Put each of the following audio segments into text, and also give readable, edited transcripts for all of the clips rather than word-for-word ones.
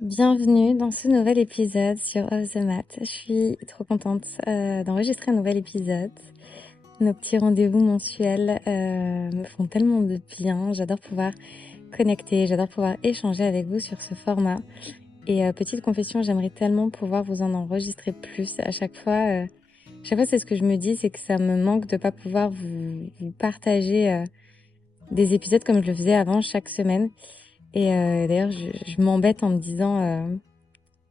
Bienvenue dans ce nouvel épisode sur Off the Mat. Je suis trop contente d'enregistrer un nouvel épisode. Nos petits rendez-vous mensuels me font tellement de bien. J'adore pouvoir connecter, j'adore pouvoir échanger avec vous sur ce format. Et petite confession, j'aimerais tellement pouvoir vous en enregistrer plus. À chaque fois c'est ce que je me dis, c'est que ça me manque de pas pouvoir vous partager des épisodes comme je le faisais avant chaque semaine. Et d'ailleurs, je m'embête en me disant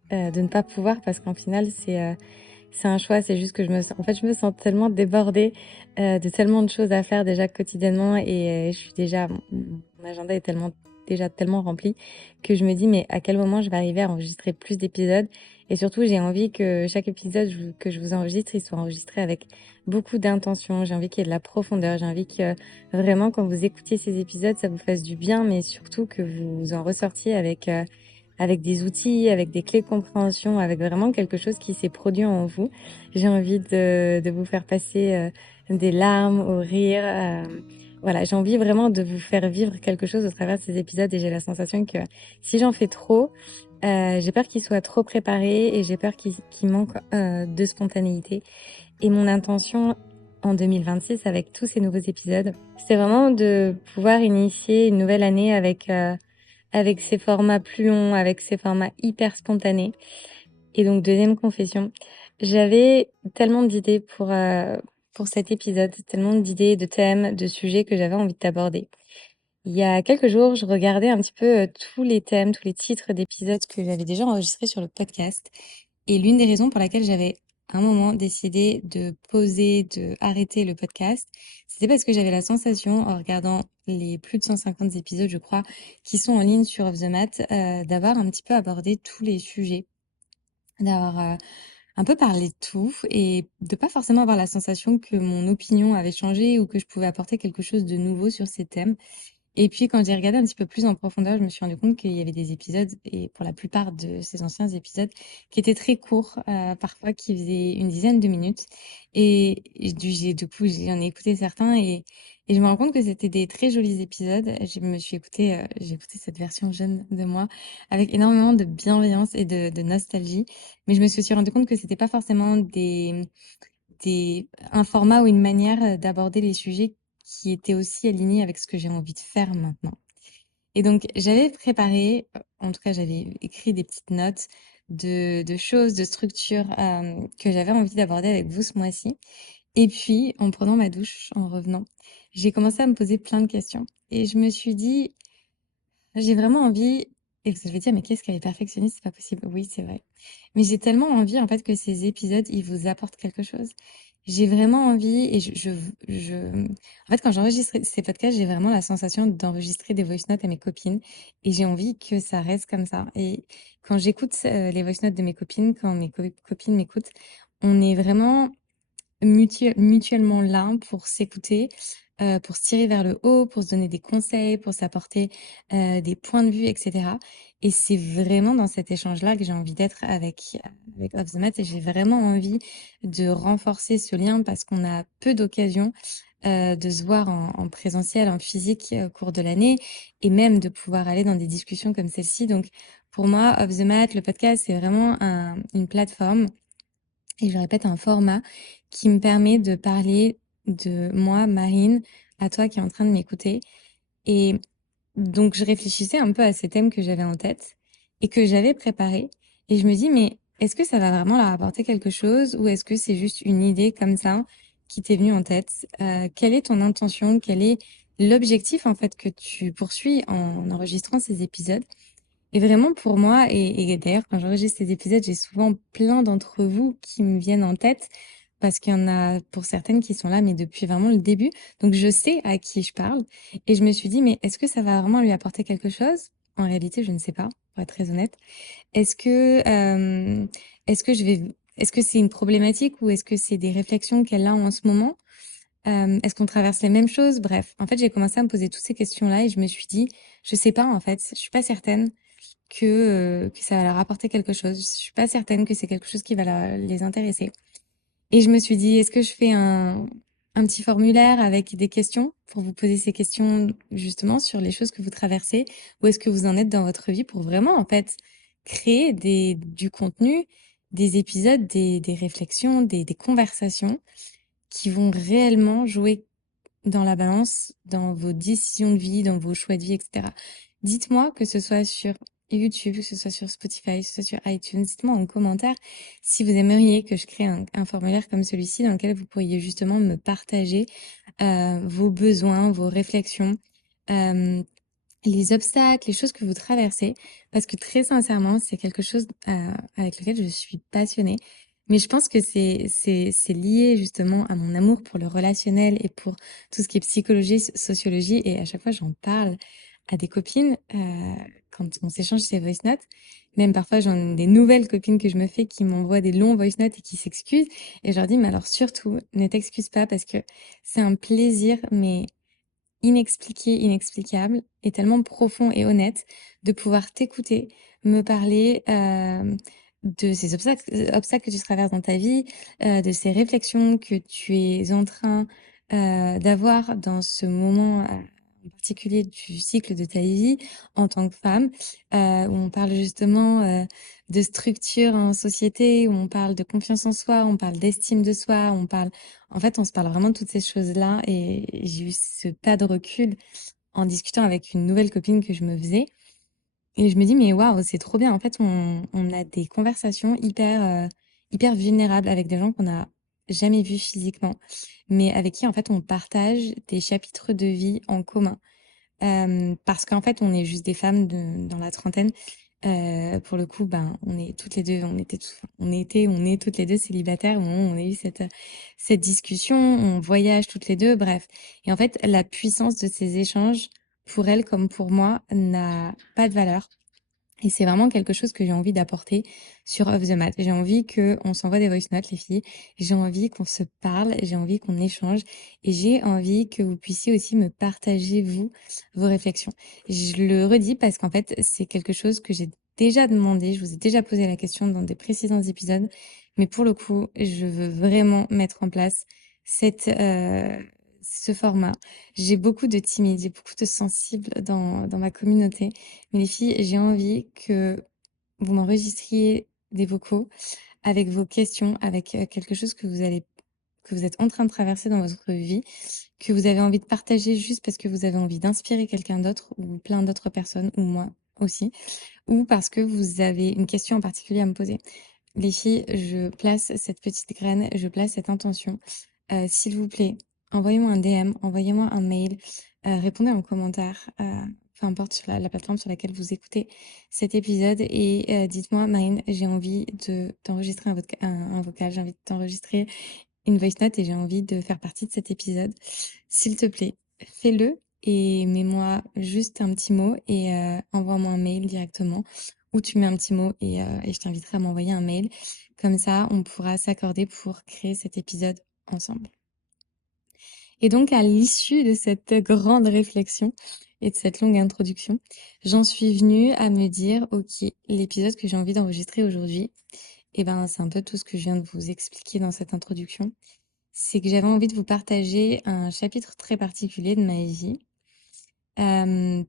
de ne pas pouvoir parce qu'en final, c'est un choix. C'est juste que je me sens tellement débordée de tellement de choses à faire déjà quotidiennement et je suis déjà, mon agenda est déjà tellement rempli que je me dis, mais à quel moment je vais arriver à enregistrer plus d'épisodes? Et surtout, j'ai envie que chaque épisode que je vous enregistre, il soit enregistré avec beaucoup d'intention. J'ai envie qu'il y ait de la profondeur. J'ai envie que vraiment, quand vous écoutiez ces épisodes, ça vous fasse du bien, mais surtout que vous en ressortiez avec des outils, avec des clés de compréhension, avec vraiment quelque chose qui s'est produit en vous. J'ai envie de vous faire passer des larmes au rire. Voilà, j'ai envie vraiment de vous faire vivre quelque chose au travers de ces épisodes et j'ai la sensation que si j'en fais trop, j'ai peur qu'il soit trop préparé et j'ai peur qu'il manque de spontanéité. Et mon intention en 2026 avec tous ces nouveaux épisodes, c'est vraiment de pouvoir initier une nouvelle année avec ces formats plus longs, avec ces formats hyper spontanés. Et donc, deuxième confession, j'avais tellement d'idées pour cet épisode, tellement d'idées, de thèmes, de sujets que j'avais envie d'aborder. Il y a quelques jours, je regardais un petit peu tous les thèmes, tous les titres d'épisodes que j'avais déjà enregistrés sur le podcast. Et l'une des raisons pour laquelle j'avais à un moment décidé de poser, de arrêter le podcast, c'était parce que j'avais la sensation, en regardant les plus de 150 épisodes, je crois, qui sont en ligne sur Off the Mat, d'avoir un petit peu abordé tous les sujets, d'avoir un peu parlé de tout et de pas forcément avoir la sensation que mon opinion avait changé ou que je pouvais apporter quelque chose de nouveau sur ces thèmes. Et puis, quand j'ai regardé un petit peu plus en profondeur, je me suis rendu compte qu'il y avait des épisodes, et pour la plupart de ces anciens épisodes, qui étaient très courts, parfois qui faisaient une dizaine de minutes. Du coup, j'en ai écouté certains et je me rends compte que c'était des très jolis épisodes. J'ai écouté cette version jeune de moi avec énormément de bienveillance et de nostalgie. Mais je me suis aussi rendu compte que c'était pas forcément un format ou une manière d'aborder les sujets qui était aussi aligné avec ce que j'ai envie de faire maintenant. Et donc, j'avais préparé, en tout cas, j'avais écrit des petites notes de choses, de structures que j'avais envie d'aborder avec vous ce mois-ci. Et puis, en prenant ma douche, en revenant, j'ai commencé à me poser plein de questions. Et je me suis dit, j'ai vraiment envie, et je vais dire, mais qu'est-ce qu'elle est perfectionniste, c'est pas possible. Oui, c'est vrai. Mais j'ai tellement envie, en fait, que ces épisodes, ils vous apportent quelque chose. J'ai vraiment envie, et en fait, quand j'enregistre ces podcasts, j'ai vraiment la sensation d'enregistrer des voice notes à mes copines, et j'ai envie que ça reste comme ça. Et quand j'écoute les voice notes de mes copines, quand copines m'écoutent, on est vraiment mutuellement là pour s'écouter, pour se tirer vers le haut, pour se donner des conseils, pour s'apporter des points de vue, etc. Et c'est vraiment dans cet échange-là que j'ai envie d'être avec Off the Mat et j'ai vraiment envie de renforcer ce lien parce qu'on a peu d'occasions de se voir en présentiel, en physique au cours de l'année et même de pouvoir aller dans des discussions comme celle-ci. Donc pour moi, Off the Mat, le podcast, c'est vraiment une plateforme et je répète, un format qui me permet de parler de moi, Marine, à toi qui es en train de m'écouter. Et donc, je réfléchissais un peu à ces thèmes que j'avais en tête et que j'avais préparés. Et je me dis, mais est-ce que ça va vraiment leur apporter quelque chose ou est-ce que c'est juste une idée comme ça qui t'est venue en tête? Quelle est ton intention? Quel est l'objectif, en fait, que tu poursuis en enregistrant ces épisodes? Et vraiment pour moi, et d'ailleurs quand j'enregistre ces épisodes, j'ai souvent plein d'entre vous qui me viennent en tête parce qu'il y en a pour certaines qui sont là, mais depuis vraiment le début. Donc je sais à qui je parle. Et je me suis dit, mais est-ce que ça va vraiment lui apporter quelque chose? En réalité, je ne sais pas, pour être très honnête. Est-ce que, est-ce que c'est une problématique ou est-ce que c'est des réflexions qu'elle a en ce moment? Est-ce qu'on traverse les mêmes choses? Bref, en fait, j'ai commencé à me poser toutes ces questions-là et je me suis dit, je sais pas en fait, je suis pas certaine que ça va leur apporter quelque chose. Je suis pas certaine que c'est quelque chose qui va les intéresser. Et je me suis dit, est-ce que je fais un petit formulaire avec des questions pour vous poser ces questions justement sur les choses que vous traversez, ou est-ce que vous en êtes dans votre vie pour vraiment en fait créer du contenu, des épisodes, des réflexions, des conversations qui vont réellement jouer dans la balance, dans vos décisions de vie, dans vos choix de vie, etc. Dites-moi, que ce soit sur YouTube, que ce soit sur Spotify, que ce soit sur iTunes, dites-moi en commentaire si vous aimeriez que je crée un formulaire comme celui-ci dans lequel vous pourriez justement me partager vos besoins, vos réflexions, euh, les obstacles, les choses que vous traversez, parce que très sincèrement, c'est quelque chose avec lequel je suis passionnée. Mais je pense que c'est lié justement à mon amour pour le relationnel et pour tout ce qui est psychologie, sociologie. Et à chaque fois, j'en parle à des copines quand on s'échange ces voice notes. Même parfois, j'en ai des nouvelles copines que je me fais qui m'envoient des longs voice notes et qui s'excusent. Et je leur dis, mais alors surtout, ne t'excuse pas parce que c'est un plaisir, mais inexpliqué, inexplicable et tellement profond et honnête de pouvoir t'écouter, me parler de ces obstacles que tu traverses dans ta vie, de ces réflexions que tu es en train d'avoir dans ce moment en particulier du cycle de ta vie en tant que femme, où on parle justement de structure en société, où on parle de confiance en soi, on parle d'estime de soi, en fait, on se parle vraiment de toutes ces choses-là et j'ai eu ce pas de recul en discutant avec une nouvelle copine que je me faisais. Et je me dis, mais waouh, c'est trop bien. En fait, on a des conversations hyper vulnérables avec des gens qu'on n'a jamais vus physiquement, mais avec qui, en fait, on partage des chapitres de vie en commun. Parce qu'en fait, on est juste des femmes dans la trentaine. Pour le coup, ben, on est toutes les deux, on est toutes les deux célibataires au moment où on a eu cette discussion, on voyage toutes les deux, bref. Et en fait, la puissance de ces échanges, pour elle comme pour moi, n'a pas de valeur. Et c'est vraiment quelque chose que j'ai envie d'apporter sur Off the Mat. J'ai envie que on s'envoie des voice notes, les filles. J'ai envie qu'on se parle, j'ai envie qu'on échange et j'ai envie que vous puissiez aussi me partager, vous, vos réflexions. Je le redis parce qu'en fait, c'est quelque chose que j'ai déjà demandé, je vous ai déjà posé la question dans des précédents épisodes, mais pour le coup, je veux vraiment mettre en place ce format. J'ai beaucoup de timides, j'ai beaucoup de sensibles dans ma communauté. Mais les filles, j'ai envie que vous m'enregistriez des vocaux avec vos questions, avec quelque chose que vous êtes en train de traverser dans votre vie, que vous avez envie de partager juste parce que vous avez envie d'inspirer quelqu'un d'autre ou plein d'autres personnes ou moi aussi, ou parce que vous avez une question en particulier à me poser. Les filles, je place cette petite graine, je place cette intention. S'il vous plaît, envoyez-moi un DM, envoyez-moi un mail, répondez en commentaire, peu importe sur la plateforme sur laquelle vous écoutez cet épisode et dites-moi, Marine, j'ai envie d'enregistrer un vocal, j'ai envie de t'enregistrer une voice note et j'ai envie de faire partie de cet épisode. S'il te plaît, fais-le et mets-moi juste un petit mot et envoie-moi un mail directement ou tu mets un petit mot et je t'inviterai à m'envoyer un mail. Comme ça, on pourra s'accorder pour créer cet épisode ensemble. Et donc, à l'issue de cette grande réflexion et de cette longue introduction, j'en suis venue à me dire, OK, l'épisode que j'ai envie d'enregistrer aujourd'hui, eh ben, c'est un peu tout ce que je viens de vous expliquer dans cette introduction. C'est que j'avais envie de vous partager un chapitre très particulier de ma vie,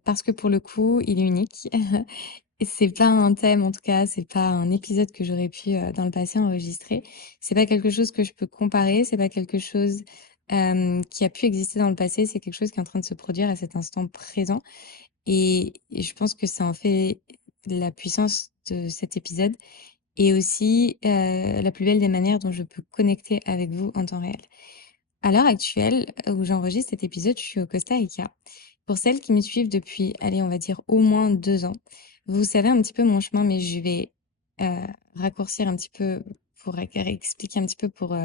parce que pour le coup, il est unique. C'est pas un thème, en tout cas, c'est pas un épisode que j'aurais pu dans le passé enregistrer. C'est pas quelque chose que je peux comparer, c'est pas quelque chose qui a pu exister dans le passé, c'est quelque chose qui est en train de se produire à cet instant présent. Et je pense que ça en fait la puissance de cet épisode et aussi la plus belle des manières dont je peux connecter avec vous en temps réel. À l'heure actuelle, où j'enregistre cet épisode, je suis au Costa Rica. Pour celles qui me suivent depuis, allez, on va dire au moins 2 ans, vous savez un petit peu mon chemin, mais je vais raccourcir un petit peu pour expliquer un petit peu pour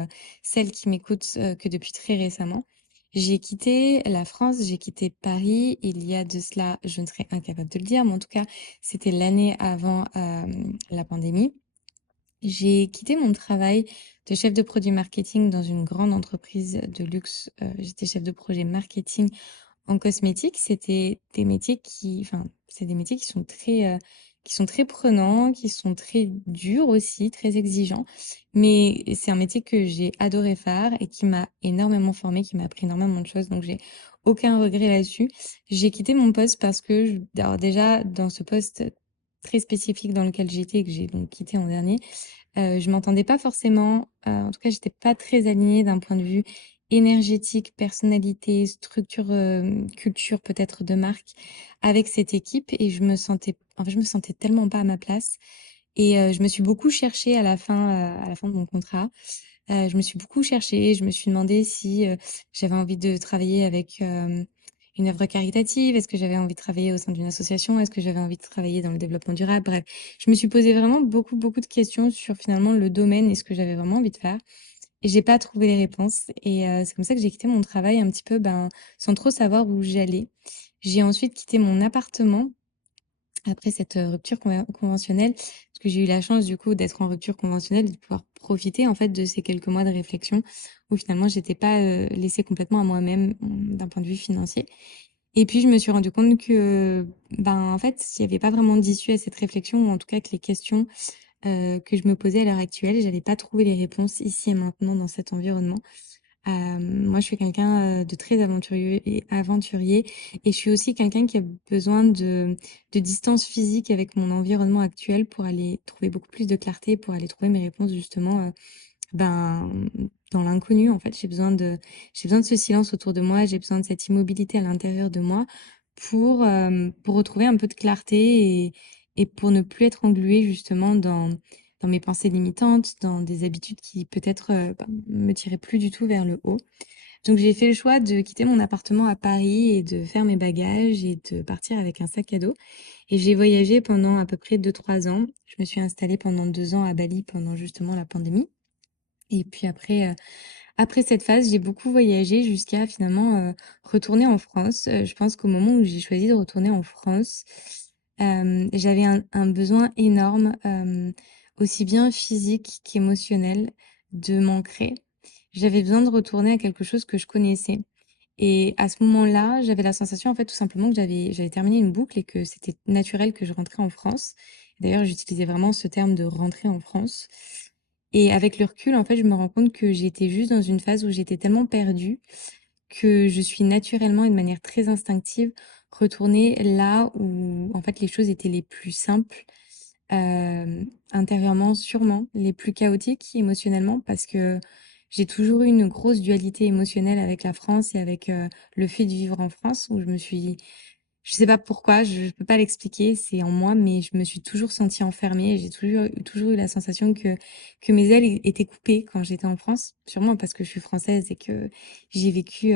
celles qui m'écoutent que depuis très récemment. J'ai quitté la France, j'ai quitté Paris. Il y a de cela, je ne serais incapable de le dire, mais en tout cas, c'était l'année avant la pandémie. J'ai quitté mon travail de chef de produit marketing dans une grande entreprise de luxe. J'étais chef de projet marketing en cosmétique. C'était des métiers c'est des métiers qui sont très prenants, qui sont très durs aussi, très exigeants. Mais c'est un métier que j'ai adoré faire et qui m'a énormément formée, qui m'a appris énormément de choses. Donc j'ai aucun regret là-dessus. J'ai quitté mon poste parce que, alors déjà, dans ce poste, très spécifique dans lequel j'étais et que j'ai donc quitté en dernier, je m'entendais pas forcément, en tout cas, j'étais pas très alignée d'un point de vue énergétique, personnalité, structure, culture peut-être de marque avec cette équipe et je me sentais tellement pas à ma place et je me suis beaucoup cherchée à la fin de mon contrat. Je me suis beaucoup cherchée, je me suis demandé si, j'avais envie de travailler avec, une œuvre caritative. Est-ce que j'avais envie de travailler au sein d'une association? Est-ce que j'avais envie de travailler dans le développement durable? Bref, je me suis posé vraiment beaucoup, beaucoup de questions sur finalement le domaine et ce que j'avais vraiment envie de faire et j'ai pas trouvé les réponses et c'est comme ça que j'ai quitté mon travail un petit peu, ben, sans trop savoir où j'allais. J'ai ensuite quitté mon appartement après cette, rupture conventionnelle, parce que j'ai eu la chance du coup d'être en rupture conventionnelle, de pouvoir profiter en fait de ces quelques mois de réflexion où finalement j'étais pas, laissée complètement à moi-même, d'un point de vue financier. Et puis je me suis rendu compte que, ben, en fait, il y avait pas vraiment d'issue à cette réflexion ou en tout cas que les questions, que je me posais à l'heure actuelle, j'allais pas trouver les réponses ici et maintenant dans cet environnement. Moi, je suis quelqu'un, de très aventurier et je suis aussi quelqu'un qui a besoin de distance physique avec mon environnement actuel pour aller trouver beaucoup plus de clarté, pour aller trouver mes réponses justement, ben, dans l'inconnu, en fait. J'ai besoin de ce silence autour de moi, j'ai besoin de cette immobilité à l'intérieur de moi pour retrouver un peu de clarté et pour ne plus être engluée justement dans mes pensées limitantes, dans des habitudes qui peut-être, ben, me tiraient plus du tout vers le haut. Donc j'ai fait le choix de quitter mon appartement à Paris et de faire mes bagages et de partir avec un sac à dos. Et j'ai voyagé pendant à peu près 2 3 ans. Je me suis installée pendant 2 ans à Bali pendant justement la pandémie. Et puis après cette phase, j'ai beaucoup voyagé jusqu'à finalement, retourner en France. Je pense qu'au moment où j'ai choisi de retourner en France, j'avais un besoin énorme, aussi bien physique qu'émotionnel, de m'ancrer. J'avais besoin de retourner à quelque chose que je connaissais et à ce moment-là, j'avais la sensation, en fait, tout simplement que j'avais terminé une boucle et que c'était naturel que je rentrais en France. D'ailleurs, j'utilisais vraiment ce terme de rentrer en France et avec le recul, en fait, je me rends compte que j'étais juste dans une phase où j'étais tellement perdue que je suis naturellement et de manière très instinctive retournée là où, en fait, les choses étaient les plus simples, intérieurement sûrement, les plus chaotiques émotionnellement parce que j'ai toujours eu une grosse dualité émotionnelle avec la France et avec, le fait de vivre en France où je sais pas pourquoi, je peux pas l'expliquer, c'est en moi, mais je me suis toujours sentie enfermée. J'ai toujours eu la sensation que mes ailes étaient coupées quand j'étais en France. Sûrement parce que je suis française et que j'ai vécu,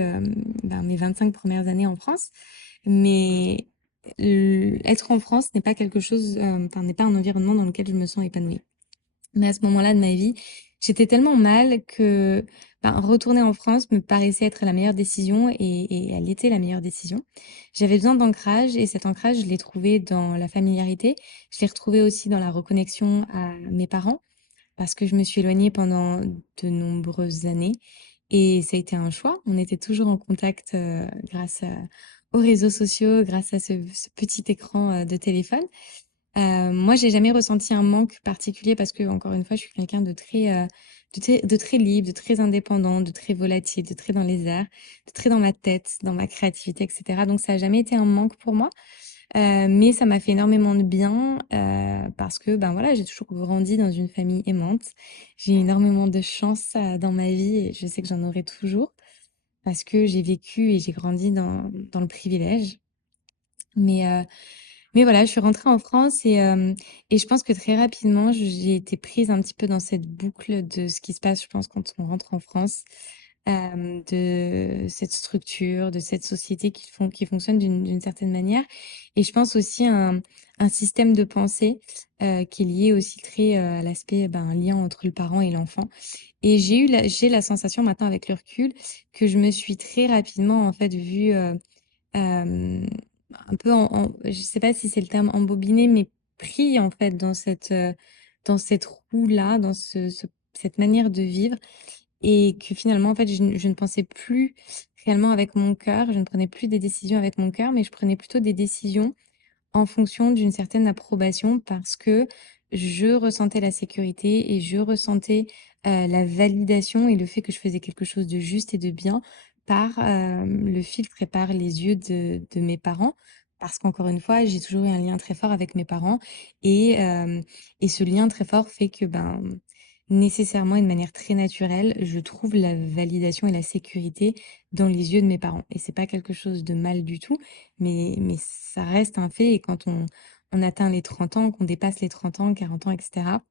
ben, mes 25 premières années en France. Mais être en France n'est pas quelque chose, enfin, n'est pas un environnement dans lequel je me sens épanouie. Mais à ce moment-là de ma vie, j'étais tellement mal que ben, retourner en France me paraissait être la meilleure décision et elle était la meilleure décision. J'avais besoin d'ancrage et cet ancrage, je l'ai trouvé dans la familiarité. Je l'ai retrouvé aussi dans la reconnexion à mes parents parce que je me suis éloignée pendant de nombreuses années et ça a été un choix. On était toujours en contact aux réseaux sociaux, grâce à ce petit écran de téléphone. Moi, j'ai jamais ressenti un manque particulier parce que, encore une fois, je suis quelqu'un de très libre, de très indépendant, de très volatile, de très dans les airs, de très dans ma tête, dans ma créativité, et cetera. Donc ça a jamais été un manque pour moi, mais ça m'a fait énormément de bien, parce que, ben, voilà, j'ai toujours grandi dans une famille aimante. J'ai eu énormément de chance, dans ma vie et je sais que j'en aurai toujours parce que j'ai vécu et j'ai grandi dans le privilège. Mais heu mais voilà, je suis rentrée en France et je pense que très rapidement, j'ai été prise un petit peu dans cette boucle de ce qui se passe, je pense, quand on rentre en France, de cette structure, de cette société qui fonctionne d'une certaine manière. Et je pense aussi à un système de pensée qui est lié aussi très à l'aspect, ben, lien entre le parent et l'enfant. Et j'ai la sensation maintenant avec le recul que je me suis très rapidement en fait vue Hem, un peu je sais pas si c'est le terme embobiné, mais pris en fait dans cette roue-là, dans cette manière de vivre et que finalement en fait je ne pensais plus réellement avec mon cœur, je ne prenais plus des décisions avec mon cœur, mais je prenais plutôt des décisions en fonction d'une certaine approbation parce que je ressentais la sécurité et je ressentais, la validation et le fait que je faisais quelque chose de juste et de bien par, le filtre et par les yeux de mes parents parce qu'encore une fois, j'ai toujours eu un lien très fort avec mes parents et ce lien très fort fait que, ben, nécessairement et de manière très naturelle, je trouve la validation et la sécurité dans les yeux de mes parents et c'est pas quelque chose de mal du tout, mais ça reste un fait et quand on atteint les 30 ans, qu'on dépasse les 30 ans, 40 ans et cetera,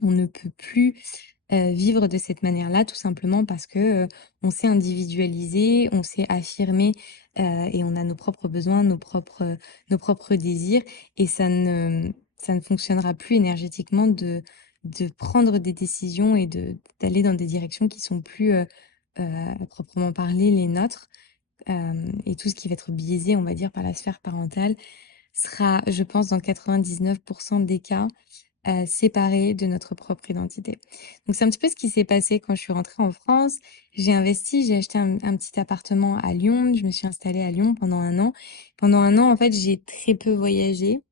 on ne peut plus vivre de cette manière-là, tout simplement parce que, on s'est individualisé, on s'est affirmé, et on a nos propres besoins, nos propres désirs et ça ne fonctionnera plus énergétiquement de prendre des décisions et d'aller dans des directions qui sont plus, à proprement parler les nôtres. Et tout ce qui va être biaisé, on va dire, par la sphère parentale sera, je pense, dans 99 des cas, séparés de notre propre identité. Donc c'est un petit peu ce qui s'est passé quand je suis rentrée en France. J'ai investi, j'ai acheté un petit appartement à Lyon. Je me suis installée à Lyon pendant 1 an. Pendant 1 an, en fait, j'ai très peu voyagé.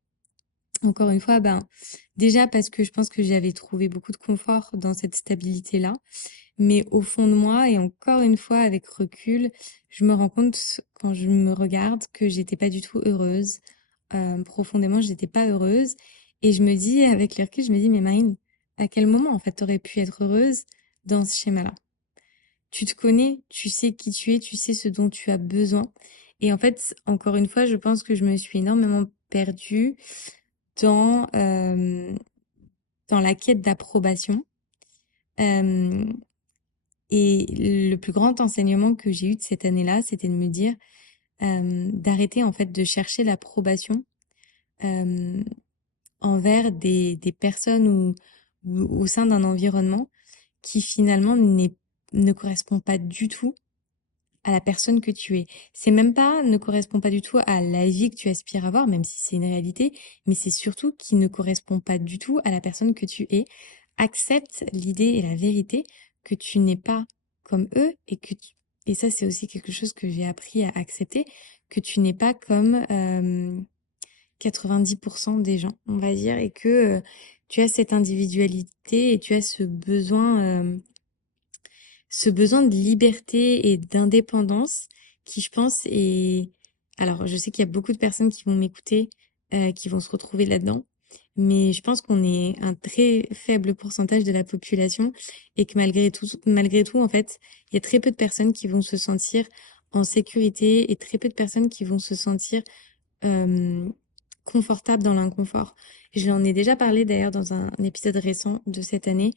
Encore une fois, ben, déjà parce que je pense que j'avais trouvé beaucoup de confort dans cette stabilité-là. Mais au fond de moi, et encore une fois, avec recul, je me rends compte quand je me regarde que j'étais pas du tout heureuse. Profondément, j'étais pas heureuse. Et je me dis, avec le recul, je me dis, mais Marine, à quel moment, en fait, t'aurais pu être heureuse dans ce schéma-là? Tu te connais, tu sais qui tu es, tu sais ce dont tu as besoin. Et en fait, encore une fois, je pense que je me suis énormément perdue dans, dans la quête d'approbation. Euh, et le plus grand enseignement que j'ai eu de cette année-là, c'était de me dire, d'arrêter en fait de chercher l'approbation euh, envers des personnes ou au sein d'un environnement qui finalement ne correspond pas du tout à la personne que tu es. C'est même pas ne correspond pas du tout à la vie que tu aspires à avoir, même si c'est une réalité, mais c'est surtout qui ne correspond pas du tout à la personne que tu es. Accepte l'idée et la vérité que tu n'es pas comme eux et ça c'est aussi quelque chose que j'ai appris à accepter, que tu n'es pas comme 90% des gens, on va dire, et que tu as cette individualité et tu as ce besoin de liberté et d'indépendance qui, je pense, est... Alors, je sais qu'il y a beaucoup de personnes qui vont m'écouter, qui vont se retrouver là-dedans, mais je pense qu'on est un très faible pourcentage de la population et que malgré tout, en fait, il y a très peu de personnes qui vont se sentir en sécurité et très peu de personnes qui vont se sentir euh, confortables dans l'inconfort. Je l'en ai déjà parlé d'ailleurs dans un épisode récent de cette année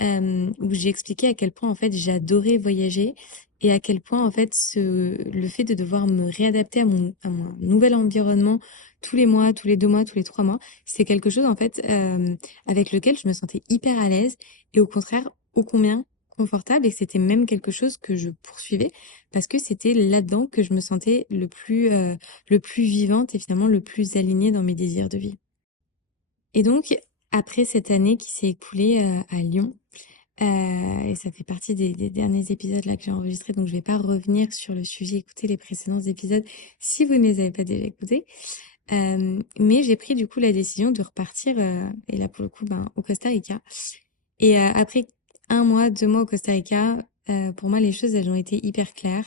où j'ai expliqué à quel point en fait j'adorais voyager et à quel point en fait le fait de devoir me réadapter à mon nouvel environnement tous les mois, tous les 2 mois, tous les 3 mois, c'est quelque chose en fait avec lequel je me sentais hyper à l'aise et au contraire ô combien confortable et c'était même quelque chose que je poursuivais parce que c'était là-dedans que je me sentais le plus vivante et finalement le plus alignée dans mes désirs de vie. Et donc après cette année qui s'est écoulée à Lyon, et ça fait partie des derniers épisodes là que j'ai enregistrés, donc je vais pas revenir sur le sujet, écouter les précédents épisodes si vous ne les avez pas déjà écoutés. Mais j'ai pris du coup la décision de repartir, et là pour le coup, ben, au Costa Rica. Et après 1 mois, 2 mois au Costa Rica, pour moi les choses elles ont été hyper claires.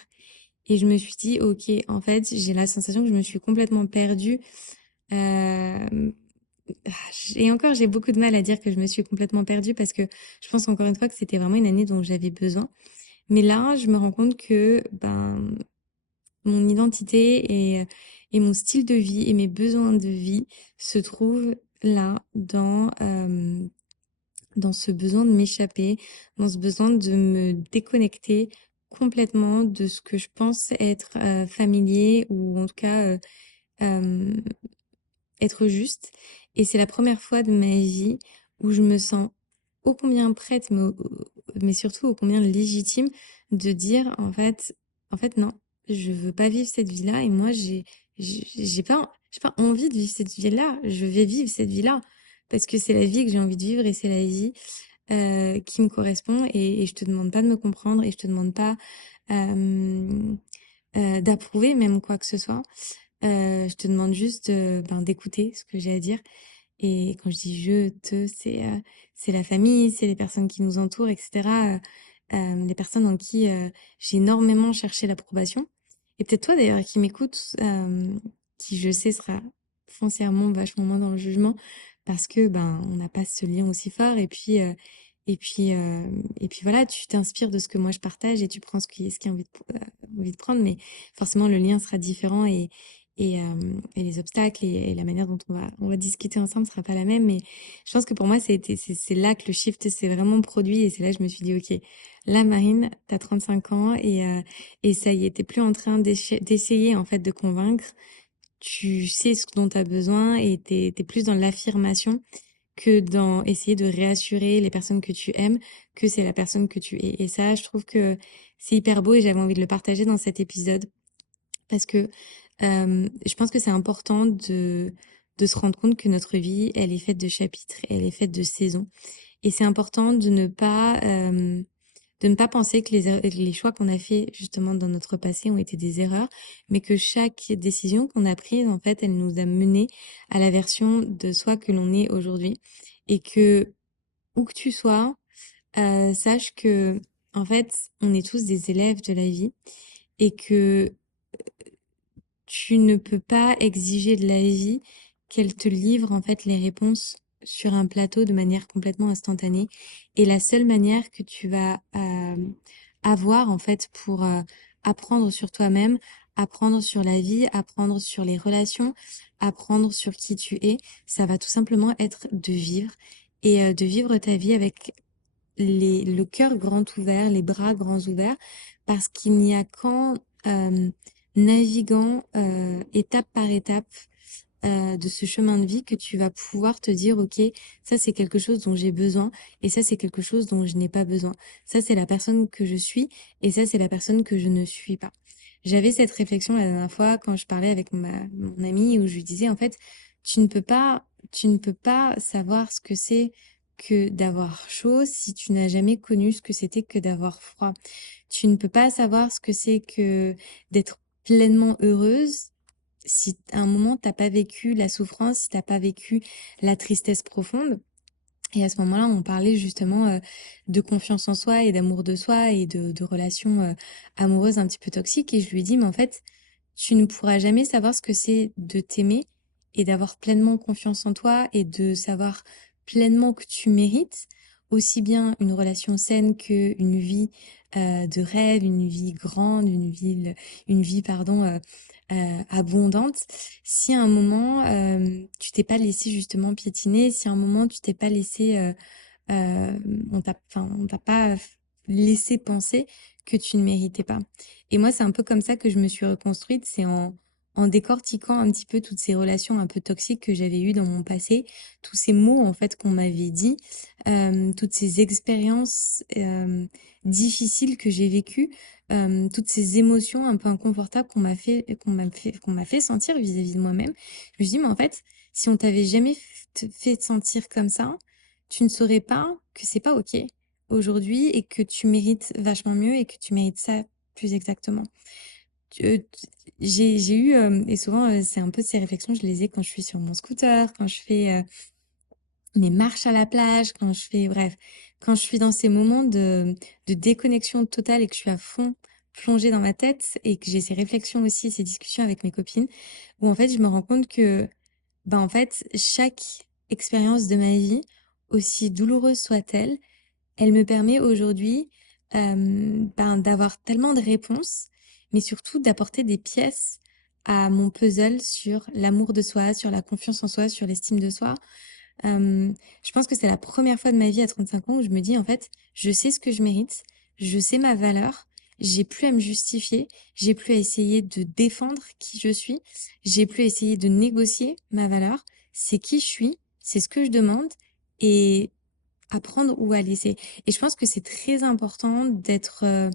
Et je me suis dit, ok, en fait, j'ai la sensation que je me suis complètement perdue. Euh, et encore, j'ai beaucoup de mal à dire que je me suis complètement perdue parce que je pense encore une fois que c'était vraiment une année dont j'avais besoin. Mais là, je me rends compte que ben, mon identité et mon style de vie et mes besoins de vie se trouvent là dans ce besoin de m'échapper, dans ce besoin de me déconnecter complètement de ce que je pense être familier ou en tout cas euh, être juste. Et c'est la première fois de ma vie où je me sens ô combien prête, mais surtout ô combien légitime de dire en fait non, je veux pas vivre cette vie-là et moi j'ai pas envie de vivre cette vie-là. Je vais vivre cette vie-là parce que c'est la vie que j'ai envie de vivre et c'est la vie qui me correspond et je te demande pas de me comprendre et je te demande pas euh, d'approuver même quoi que ce soit. Je te demande juste ben, d'écouter ce que j'ai à dire. Et quand je dis je, te, c'est la famille, c'est les personnes qui nous entourent, etc. Les personnes en qui j'ai énormément cherché l'approbation. Et peut-être toi d'ailleurs qui m'écoutes, qui je sais sera foncièrement vachement moins dans le jugement parce que ben on n'a pas ce lien aussi fort et puis et puis voilà, tu t'inspires de ce que moi je partage et tu prends ce qui a envie de prendre, mais forcément le lien sera différent et les obstacles et la manière dont on va discuter ensemble sera pas la même. Mais je pense que pour moi, c'est là que le shift s'est vraiment produit et c'est là que je me suis dit, OK, là, Marine, t'as 35 ans et ça y est, t'es plus en train d'essayer, en fait, de convaincre. Tu sais ce dont tu as besoin et t'es plus dans l'affirmation que dans essayer de réassurer les personnes que tu aimes que c'est la personne que tu es. Et ça, je trouve que c'est hyper beau et j'avais envie de le partager dans cet épisode parce que je pense que c'est important de se rendre compte que notre vie, elle est faite de chapitres, elle est faite de saisons. Et c'est important de ne pas penser que les choix qu'on a fait justement dans notre passé ont été des erreurs, mais que chaque décision qu'on a prise, en fait, elle nous a mené à la version de soi que l'on est aujourd'hui. Et que, où que tu sois, sache que, en fait, on est tous des élèves de la vie et que tu ne peux pas exiger de la vie qu'elle te livre en fait les réponses sur un plateau de manière complètement instantanée. Et la seule manière que tu vas avoir en fait pour apprendre sur toi-même, apprendre sur la vie, apprendre sur les relations, apprendre sur qui tu es, ça va tout simplement être de vivre et de vivre ta vie avec le cœur grand ouvert, les bras grands ouverts, parce qu'il n'y a qu'en naviguant étape par étape de ce chemin de vie que tu vas pouvoir te dire, OK, ça c'est quelque chose dont j'ai besoin et ça c'est quelque chose dont je n'ai pas besoin. Ça c'est la personne que je suis et ça c'est la personne que je ne suis pas. J'avais cette réflexion la dernière fois quand je parlais avec mon amie où je lui disais, en fait, tu ne peux pas savoir ce que c'est que d'avoir chaud si tu n'as jamais connu ce que c'était que d'avoir froid. Tu ne peux pas savoir ce que c'est que d'être pleinement heureuse si à un moment t'as pas vécu la souffrance, si t'as pas vécu la tristesse profonde. Et à ce moment-là, on parlait justement de confiance en soi et d'amour de soi et de relations amoureuses un petit peu toxiques. Et je lui ai dit, mais en fait, tu ne pourras jamais savoir ce que c'est de t'aimer et d'avoir pleinement confiance en toi et de savoir pleinement que tu mérites aussi bien une relation saine que une vie de rêve, une vie grande, une vie pardon abondante. Si à un moment tu t'es pas laissé justement piétiner, si à un moment tu t'es pas laissé euh, on t'a pas laissé penser que tu ne méritais pas. Et moi, c'est un peu comme ça que je me suis reconstruite, c'est en décortiquant un petit peu toutes ces relations un peu toxiques que j'avais eues dans mon passé, tous ces mots en fait qu'on m'avait dit, toutes ces expériences difficiles que j'ai vécues, toutes ces émotions un peu inconfortables qu'on m'a fait sentir vis-à-vis de moi-même. Je me suis dit, mais en fait, si on t'avait jamais fait te sentir comme ça, tu ne saurais pas que c'est pas OK aujourd'hui et que tu mérites vachement mieux et que tu mérites ça plus exactement. J'ai eu, et souvent, c'est un peu ces réflexions, je les ai quand je suis sur mon scooter, quand je fais mes marches à la plage, quand je fais, bref, quand je suis dans ces moments de déconnexion totale et que je suis à fond plongée dans ma tête et que j'ai ces réflexions aussi, ces discussions avec mes copines, où en fait, je me rends compte que ben, en fait, chaque expérience de ma vie, aussi douloureuse soit-elle, elle me permet aujourd'hui ben, d'avoir tellement de réponses, mais surtout d'apporter des pièces à mon puzzle sur l'amour de soi, sur la confiance en soi, sur l'estime de soi. Je pense que c'est la première fois de ma vie à 35 ans où je me dis, en fait, je sais ce que je mérite, je sais ma valeur, j'ai plus à me justifier, j'ai plus à essayer de défendre qui je suis, j'ai plus à essayer de négocier ma valeur, c'est qui je suis, c'est ce que je demande et à prendre ou à laisser. Et je pense que c'est très important d'être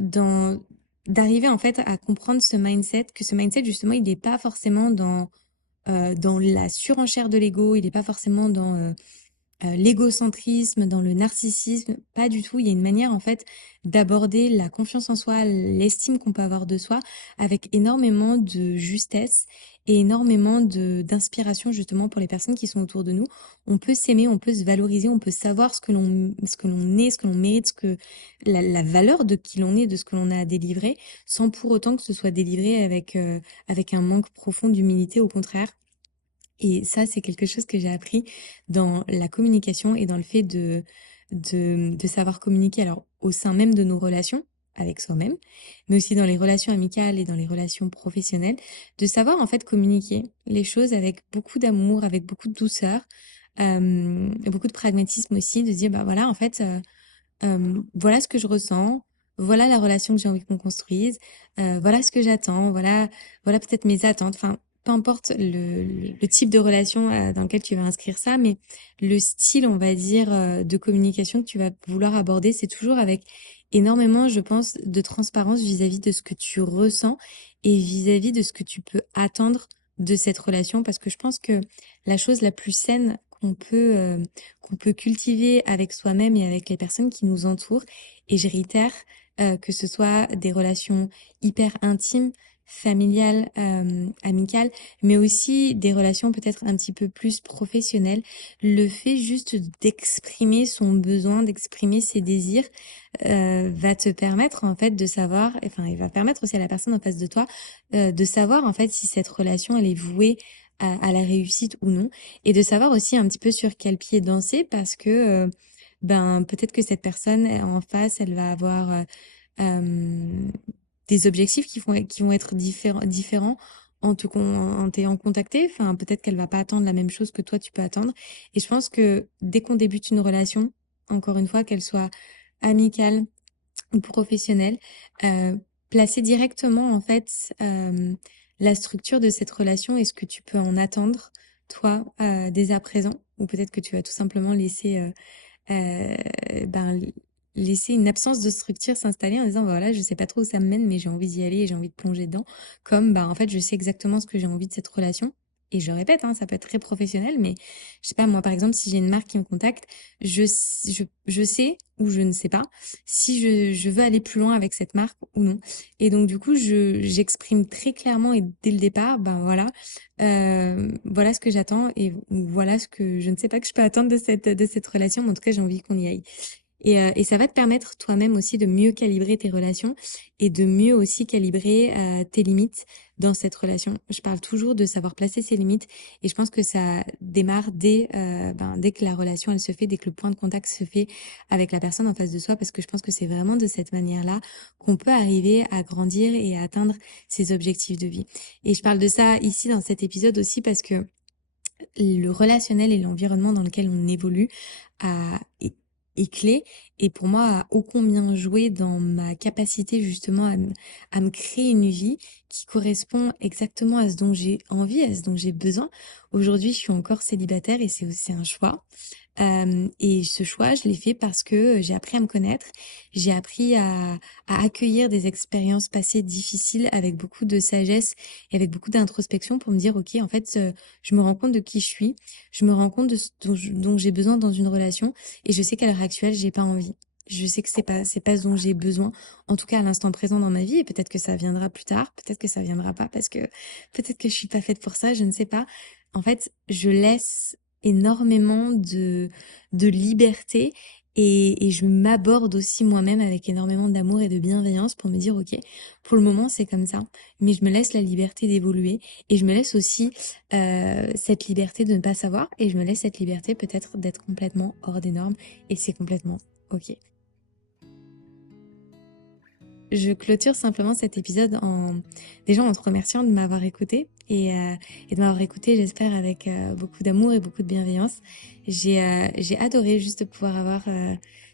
dans d'arriver en fait à comprendre ce mindset, que ce mindset justement il n'est pas forcément dans la surenchère de l'ego, il n'est pas forcément l'égocentrisme, dans le narcissisme, pas du tout. Il y a une manière en fait d'aborder la confiance en soi, l'estime qu'on peut avoir de soi avec énormément de justesse et énormément d'inspiration justement pour les personnes qui sont autour de nous. On peut s'aimer, on peut se valoriser, on peut savoir ce que l'on est, ce que l'on mérite, la valeur de qui l'on est, de ce que l'on a à délivrer, sans pour autant que ce soit délivré avec un manque profond d'humilité, au contraire. Et ça, c'est quelque chose que j'ai appris dans la communication et dans le fait de savoir communiquer, alors au sein même de nos relations avec soi-même, mais aussi dans les relations amicales et dans les relations professionnelles, de savoir en fait communiquer les choses avec beaucoup d'amour, avec beaucoup de douceur, beaucoup de pragmatisme aussi, de se dire, bah voilà, en fait, voilà ce que je ressens, voilà la relation que j'ai envie qu'on construise, voilà ce que j'attends, voilà peut-être mes attentes. Enfin, peu importe le type de relation dans lequel tu vas inscrire ça, mais le style, on va dire, de communication que tu vas vouloir aborder, c'est toujours avec énormément, je pense, de transparence vis-à-vis de ce que tu ressens et vis-à-vis de ce que tu peux attendre de cette relation, parce que je pense que la chose la plus saine qu'on peut cultiver avec soi-même et avec les personnes qui nous entourent. Et je réitère que ce soit des relations hyper intimes, familiales, amicales, mais aussi des relations peut-être un petit peu plus professionnelles. Le fait juste d'exprimer son besoin, d'exprimer ses désirs, va te permettre en fait de savoir, enfin, il va permettre aussi à la personne en face de toi de savoir en fait si cette relation elle est vouée à la réussite ou non, et de savoir aussi un petit peu sur quel pied danser parce que ben peut-être que cette personne en face, elle va avoir euh, des objectifs qui vont être différents en t'ayant contacté. Enfin, peut-être qu'elle va pas attendre la même chose que toi tu peux attendre. Et je pense que dès qu'on débute une relation, encore une fois, qu'elle soit amicale ou professionnelle, placer directement en fait la structure de cette relation et ce que tu peux en attendre toi dès à présent, ou peut-être que tu vas tout simplement ben, laisser une absence de structure s'installer en disant bah voilà, je sais pas trop où ça me mène, mais j'ai envie d'y aller et j'ai envie de plonger dedans. Comme bah en fait, je sais exactement ce que j'ai envie de cette relation. Et je répète, hein, ça peut être très professionnel, mais je sais pas, moi par exemple, si j'ai une marque qui me contacte, je sais ou je ne sais pas si je veux aller plus loin avec cette marque ou non. Et donc du coup, j'exprime très clairement et dès le départ, ben voilà, voilà ce que j'attends et voilà ce que je ne sais pas que je peux attendre de cette relation, mais en tout cas, j'ai envie qu'on y aille. Et ça va te permettre toi-même aussi de mieux calibrer tes relations et de mieux aussi calibrer tes limites dans cette relation. Je parle toujours de savoir placer ses limites et je pense que ça démarre dès que la relation elle se fait, dès que le point de contact se fait avec la personne en face de soi, parce que je pense que c'est vraiment de cette manière-là qu'on peut arriver à grandir et à atteindre ses objectifs de vie. Et je parle de ça ici dans cet épisode aussi parce que le relationnel et l'environnement dans lequel on évolue est clé et pour moi a ô combien joué dans ma capacité justement à me créer une vie qui correspond exactement à ce dont j'ai envie, à ce dont j'ai besoin. Aujourd'hui, je suis encore célibataire et c'est aussi un choix. Et ce choix, je l'ai fait parce que j'ai appris à me connaître, j'ai appris à accueillir des expériences passées difficiles avec beaucoup de sagesse et avec beaucoup d'introspection pour me dire, OK, en fait, je me rends compte de qui je suis, je me rends compte de ce dont j'ai besoin dans une relation et je sais qu'à l'heure actuelle, j'ai pas envie. Je sais que c'est pas ce dont j'ai besoin, en tout cas à l'instant présent dans ma vie, et peut-être que ça viendra plus tard, peut-être que ça viendra pas parce que peut-être que je suis pas faite pour ça, je ne sais pas. En fait, je laisse énormément de liberté et je m'aborde aussi moi-même avec énormément d'amour et de bienveillance pour me dire, OK, pour le moment, c'est comme ça, mais je me laisse la liberté d'évoluer et je me laisse aussi cette liberté de ne pas savoir et je me laisse cette liberté peut-être d'être complètement hors des normes et c'est complètement OK. Je clôture simplement cet épisode déjà en te remerciant de m'avoir écouté et de m'avoir écouté, j'espère, avec beaucoup d'amour et beaucoup de bienveillance. J'ai adoré juste pouvoir avoir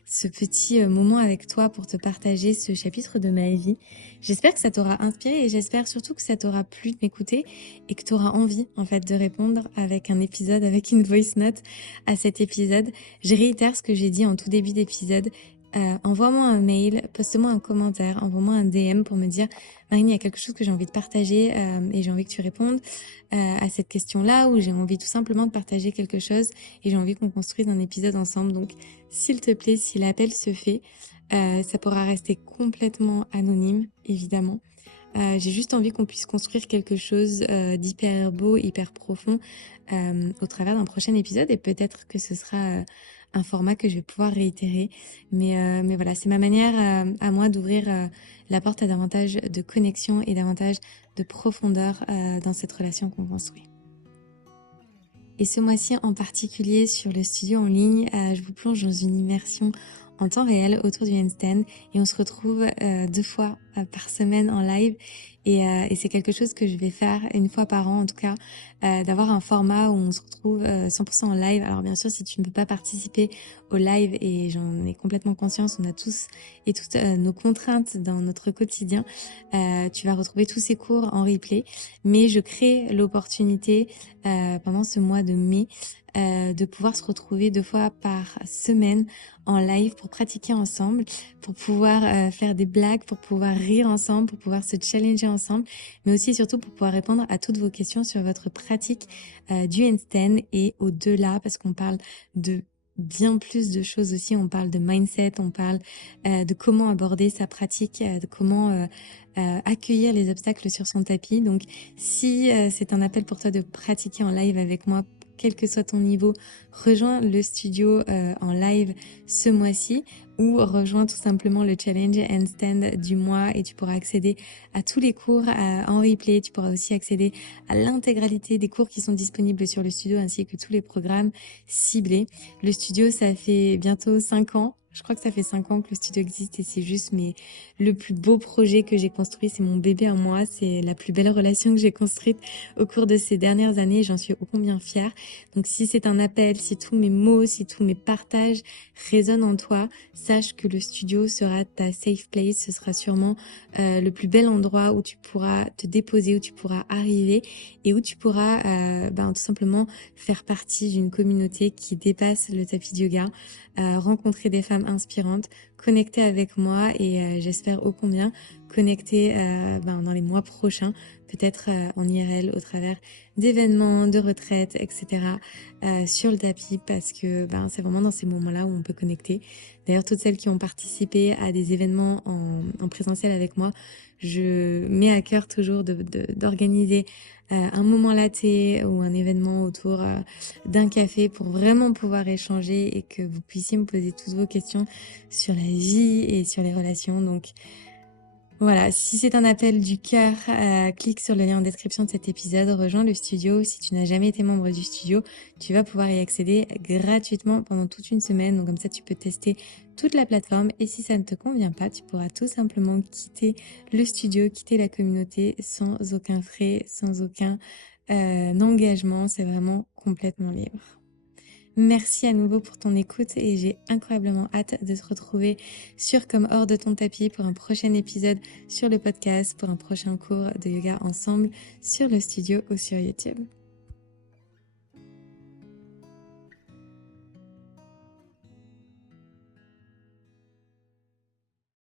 ce petit moment avec toi pour te partager ce chapitre de ma vie. J'espère que ça t'aura inspiré et j'espère surtout que ça t'aura plu de m'écouter et que tu auras envie en fait de répondre avec un épisode, avec une voice note à cet épisode. Je réitère ce que j'ai dit en tout début d'épisode. envoie-moi un mail, poste-moi un commentaire, envoie-moi un DM pour me dire Marine, il y a quelque chose que j'ai envie de partager et j'ai envie que tu répondes à cette question-là, ou j'ai envie tout simplement de partager quelque chose et j'ai envie qu'on construise un épisode ensemble. Donc s'il te plaît, si l'appel se fait, ça pourra rester complètement anonyme, évidemment. J'ai juste envie qu'on puisse construire quelque chose d'hyper beau, hyper profond au travers d'un prochain épisode, et peut-être que ce sera un format que je vais pouvoir réitérer. Mais voilà, c'est ma manière à moi d'ouvrir la porte à davantage de connexion et davantage de profondeur dans cette relation qu'on construit. Et ce mois-ci en particulier sur le studio en ligne, je vous plonge dans une immersion en temps réel autour du handstand, et on se retrouve 2 fois par semaine en live, et c'est quelque chose que je vais faire une fois par an en tout cas, d'avoir un format où on se retrouve 100% en live. Alors bien sûr, si tu ne peux pas participer au live, et j'en ai complètement conscience, on a tous et toutes nos contraintes dans notre quotidien, tu vas retrouver tous ces cours en replay, mais je crée l'opportunité pendant ce mois de mai de pouvoir se retrouver 2 fois par semaine en live pour pratiquer ensemble, pour pouvoir faire des blagues, pour pouvoir rire ensemble, pour pouvoir se challenger ensemble, mais aussi et surtout pour pouvoir répondre à toutes vos questions sur votre pratique du handstand et au-delà, parce qu'on parle de bien plus de choses aussi. On parle de mindset, on parle de comment aborder sa pratique, de comment accueillir les obstacles sur son tapis. Donc si c'est un appel pour toi de pratiquer en live avec moi, quel que soit ton niveau, rejoins le studio en live ce mois-ci, ou rejoins tout simplement le challenge handstand du mois, et tu pourras accéder à tous les cours en replay. Tu pourras aussi accéder à l'intégralité des cours qui sont disponibles sur le studio, ainsi que tous les programmes ciblés. Le studio, ça fait bientôt 5 ans. Je crois que ça fait 5 ans que le studio existe, et c'est juste le plus beau projet que j'ai construit. C'est mon bébé à moi. C'est la plus belle relation que j'ai construite au cours de ces dernières années. J'en suis ô combien fière. Donc si c'est un appel, si tous mes mots, si tous mes partages résonnent en toi, sache que le studio sera ta safe place. Ce sera sûrement le plus bel endroit où tu pourras te déposer, où tu pourras arriver, et où tu pourras tout simplement faire partie d'une communauté qui dépasse le tapis de yoga, rencontrer des femmes inspirantes, connecter avec moi, et j'espère ô combien connecter dans les mois prochains, peut-être en IRL au travers d'événements, de retraites, etc. Sur le tapis, parce que c'est vraiment dans ces moments-là où on peut connecter. D'ailleurs, toutes celles qui ont participé à des événements en présentiel avec moi, je mets à cœur toujours d'organiser un moment laté ou un événement autour d'un café pour vraiment pouvoir échanger, et que vous puissiez me poser toutes vos questions sur la vie et sur les relations. Donc voilà, si c'est un appel du cœur, clique sur le lien en description de cet épisode, rejoins le studio. Si tu n'as jamais été membre du studio, tu vas pouvoir y accéder gratuitement pendant toute une semaine. Donc comme ça, tu peux tester toute la plateforme, et si ça ne te convient pas, tu pourras tout simplement quitter le studio, quitter la communauté sans aucun frais, sans aucun engagement. C'est vraiment complètement libre. Merci à nouveau pour ton écoute, et j'ai incroyablement hâte de te retrouver sur Comme hors de ton tapis pour un prochain épisode sur le podcast, pour un prochain cours de yoga ensemble sur le studio ou sur YouTube.